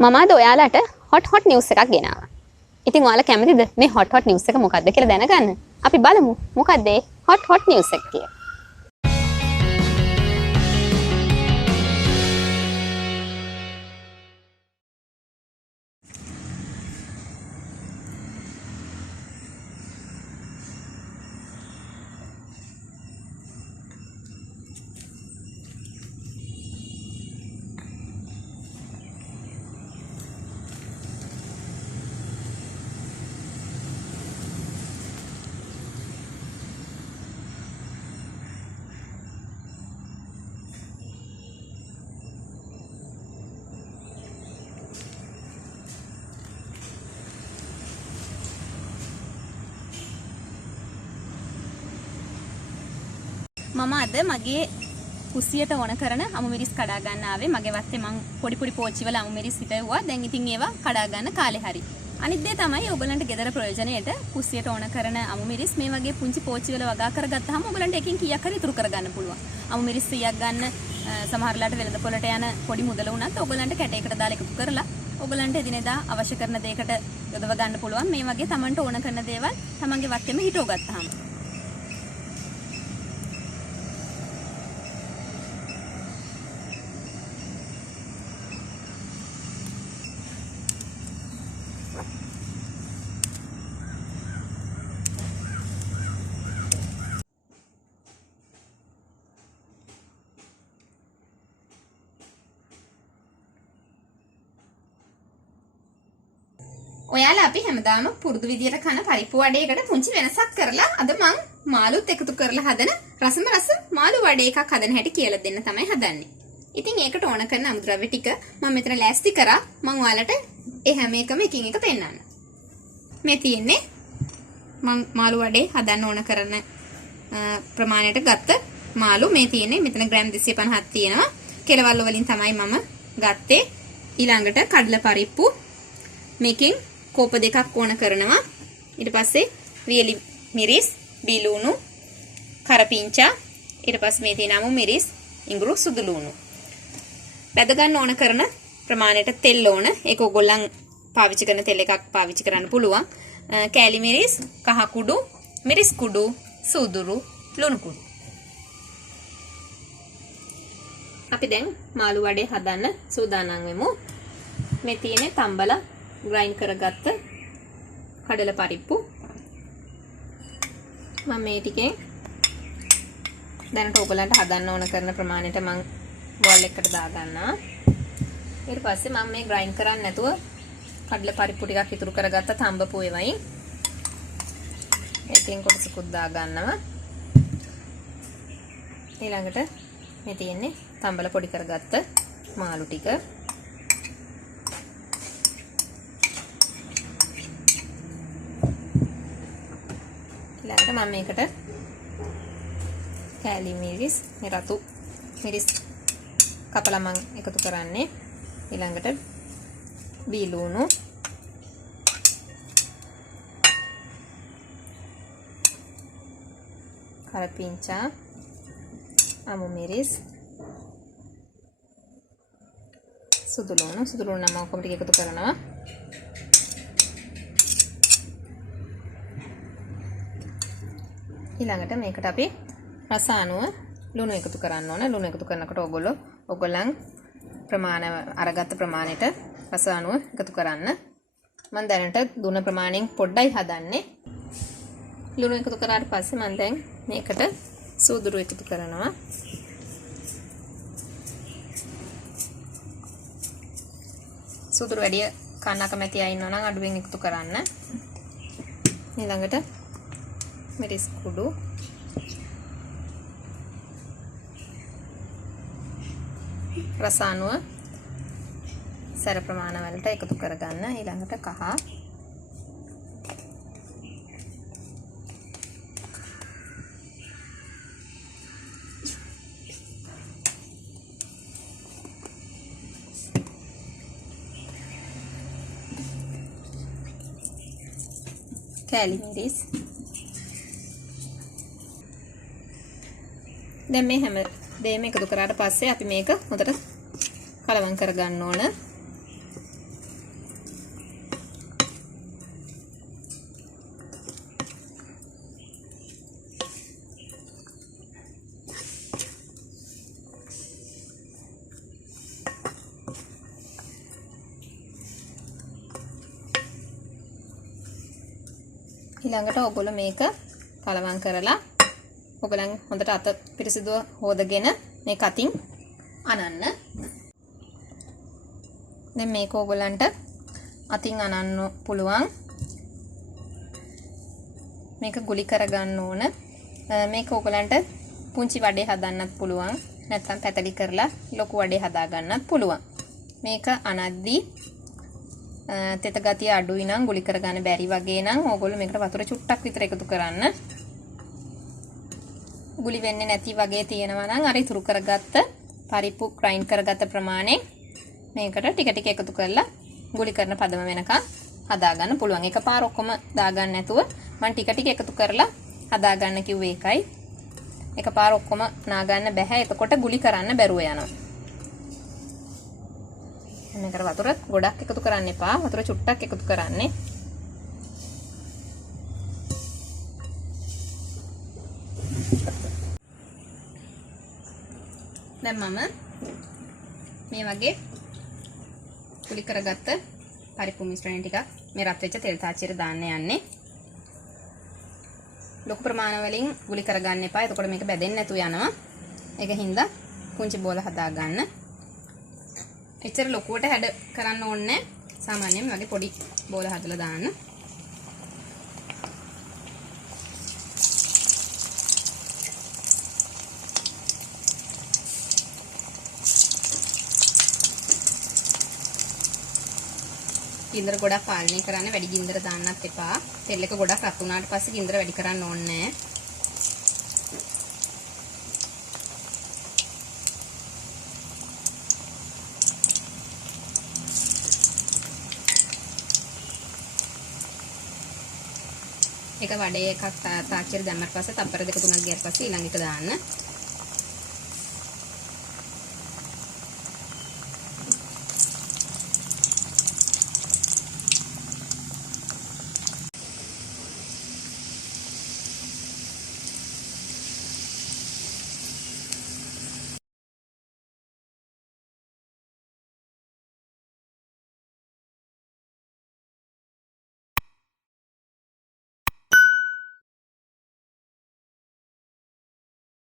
මම අද ඔයාලට hot news එකක් ගෙනාවා. ඉතින් ඔයාලා කැමතිද මේ hot news එක මොකක්ද කියලා දැනගන්න? අපි බලමු මොකක්ද මේ hot news එක කියලා. මම අද මගේ කුස්සියට ඕන කරන අමු මිරිස් කඩා ගන්න ආවේ. මගේ වත්තේ මං පොඩි පෝච්චි වල අමු මිරිස් හිටවුවා. දැන් ඉතින් ඒවා කඩා ගන්න කාලේ හරි. අනිත් දේ තමයි ඔයගලන්ට ගෙදර ප්‍රයෝජනෙට කුස්සියට ඕන කරන අමු මිරිස් මේ වගේ පුංචි පෝච්චි වල වගා කරගත්තාම ඔයගලන්ට එකකින් කීයක් හරි ඉතුරු කරගන්න පුළුවන්. අමු මිරිස් 100ක් ගන්න සමහරලාට වෙළඳ පොළට යන පොඩි මුදල වුණත් ඔයගලන්ට කැටයකට දාලා එකතු කරලා ඔයගලන්ට එදිනෙදා අවශ්‍ය කරන දේකට යොදව ගන්න පුළුවන්. මේ වගේ Tamanට ඕන කරන දේවල් Tamanගේ වත්තේම හිටව ගත්තාම. ඔයාලා අපි හැමදාම පුරුදු විදියට කන පරිප්පු වඩේකට පුංචි වෙනසක් කරලා අද මං මාළුත් එකතු කරලා හදන රස මාළු වඩේ එකක් හදන හැටි කියලා දෙන්න තමයි හදන්නේ. ඉතින් ඒකට ඕන කරන අමුද්‍රව්‍ය ටික මම මෙතන ලෑස්ති කරා. මං ඔයාලට ඒ හැම එකම එකින් එක පෙන්නන්න. මේ තියෙන්නේ මං මාළු වඩේ හදන්න ඕන කරන ප්‍රමාණයට ගත්ත මාළු. මේ තියෙන්නේ මෙතන ග්‍රෑම් 250ක් තියෙනවා. කෙලවල් වලින් තමයි මම ගත්තේ. ඊළඟට කඩල පරිප්පු මේකෙන් කෝප දෙකක් ඕන කරනවා. ඊට පස්සේ වියලි මිරිස්, බීලුණු, කරපිංචා, ඊට පස්සේ මේ තියෙන අමු මිරිස්, ඉඟුරු, සුදු ලුණු. බෙද ගන්න ඕන කරන ප්‍රමාණයට තෙල් ඕන. ඒක ඔයගොල්ලන් පාවිච්චි කරන තෙල් එකක් පාවිච්චි කරන්න පුළුවන්. කෑලි මිරිස්, කහ කුඩු, මිරිස් කුඩු, සූදුරු, ලුණු කුඩු. අපි දැන් මාළු වඩේ හදන්න සූදානම් වෙමු. මේ තියෙන්නේ තම්බලා ග්‍රයින්ඩ් කරගත්ත කඩල පරිප්පු. මම මේ ටිකෙන් දැනට ඔයගලන්ට හදන්න ඕන කරන ප්‍රමාණයට මම බෝල් එකකට දා ගන්නවා. ඊට පස්සේ මම මේ ග්‍රයින්ඩ් කරන්නේ නැතුව කඩල පරිප්පු ටිකක් ඉතුරු කරගත්ත තඹපු ඒවයින් එකෙන් කොටසකුත් දා ගන්නවා. ඊළඟට මේ තියෙන්නේ තඹල පොඩි කරගත්ත මාළු ටික. ඊළඟට මම මේකට කෑලි මිරිස්, මේ රතු මිරිස් කපලා මම එකතු කරන්නේ. ඊළඟට බීලුණු, කරපිංචා, අමු මිරිස්, සුදු ලුණු නම් ඔක්කොම ටික එකතු කරනවා. ඊළඟට මේකට අපි රස අනුව ලුණු එකතු කරන්න ඕන. ලුණු එකතු කරනකොට ඔයගොල්ලන් අරගත්ත ප්‍රමාණයට රස අනුව එකතු කරන්න. මම දැනට දුන ප්‍රමාණයෙන් පොඩ්ඩයි හදන්නේ. ලුණු එකතු කරාට පස්සේ මම දැන් මේකට සූදුරු එකතු කරනවා. සූදුරු වැඩි කන්න කැමති අය ඉන්නවා නම් අඩුවෙන් එකතු කරන්න. ඊළඟට මිරිස් කුඩු, රස අනුව සැර ප්‍රමාණ වලට එකතු කරගන්න. ඊළඟට කහ, කෑලි මිරිස්. දැන් මේ හැම දෙයක්ම එකතු කරාට පස්සේ අපි මේක හොඳට කලවම් කරගන්න ඕන. ඊළඟට ඔයගොල්ලෝ මේක කලවම් කරලා ඔයගලන් හොඳට අත පිරිසිදුව හොදගෙන මේක අතින් අනන්න. දැන් මේක ඔයගලන්ට අතින් අනන්න පුළුවන්. මේක ගුලි කරගන්න ඕන. මේක ඔයගලන්ට පුංචි වඩේ හදන්නත් පුළුවන්. නැත්නම් පැතලි කරලා ලොකු වඩේ හදා ගන්නත් පුළුවන්. මේක අනද්දී තෙත ගතිය අඩුයි නම් ගුලි කරගන්න බැරි වගේ නම් ඕගොල්ලෝ මේකට වතුර චුට්ටක් විතර එකතු කරන්න. ගුලි වෙන්නේ නැති වගේ තියෙනවා නම් අර ඉතුරු කරගත්ත පරිප්පු ග්‍රයින්ඩ් කරගත්ත ප්‍රමාණය මේකට ටික ටික එකතු කරලා ගුලි කරන පදම වෙනකන් හදා ගන්න පුළුවන්. එකපාර ඔක්කොම දාගන්න නැතුව මම ටික ටික එකතු කරලා හදා ගන්න කිව්වේ ඒකයි. එකපාර ඔක්කොම නා ගන්න බෑ. එතකොට ගුලි කරන්න බැරුව යනවා. මේකට වතුර ගොඩක් එකතු කරන්න එපා. වතුර චුට්ටක් එකතු කරන්නේ. දැන් මම මේ වගේ කුලි කරගත්ත පරිප්පු මිශ්‍රණය ටිකක් මේ රත් වෙච්ච තෙල් තාච්චියට දාන්න යන්නේ. ලොකු ප්‍රමාණ වලින් ගුලි කරගන්න එපා. එතකොට මේක බැදෙන්නේ නැතුව යනවා. ඒක හින්දා පුංචි බෝල හදා ගන්න. එච්චර ලොකුවට හැඩ කරන්න ඕනේ. සාමාන්‍යයෙන් මේ වගේ පොඩි බෝල හදලා දාන්න. ගින්දර ගොඩක් පාලනය කරන්න වැඩි ගින්දර දාන්නත් එපා. තෙල් එක ගොඩක් රත් වුණාට පස්සේ ගින්දර වැඩි කරන්න ඕනේ නැහැ. එක වඩේ එකක් තාච්චියට දැම්මට පස්සේ තප්පර දෙක තුනක් ගියාට පස්සේ ඊළඟ එක දාන්න.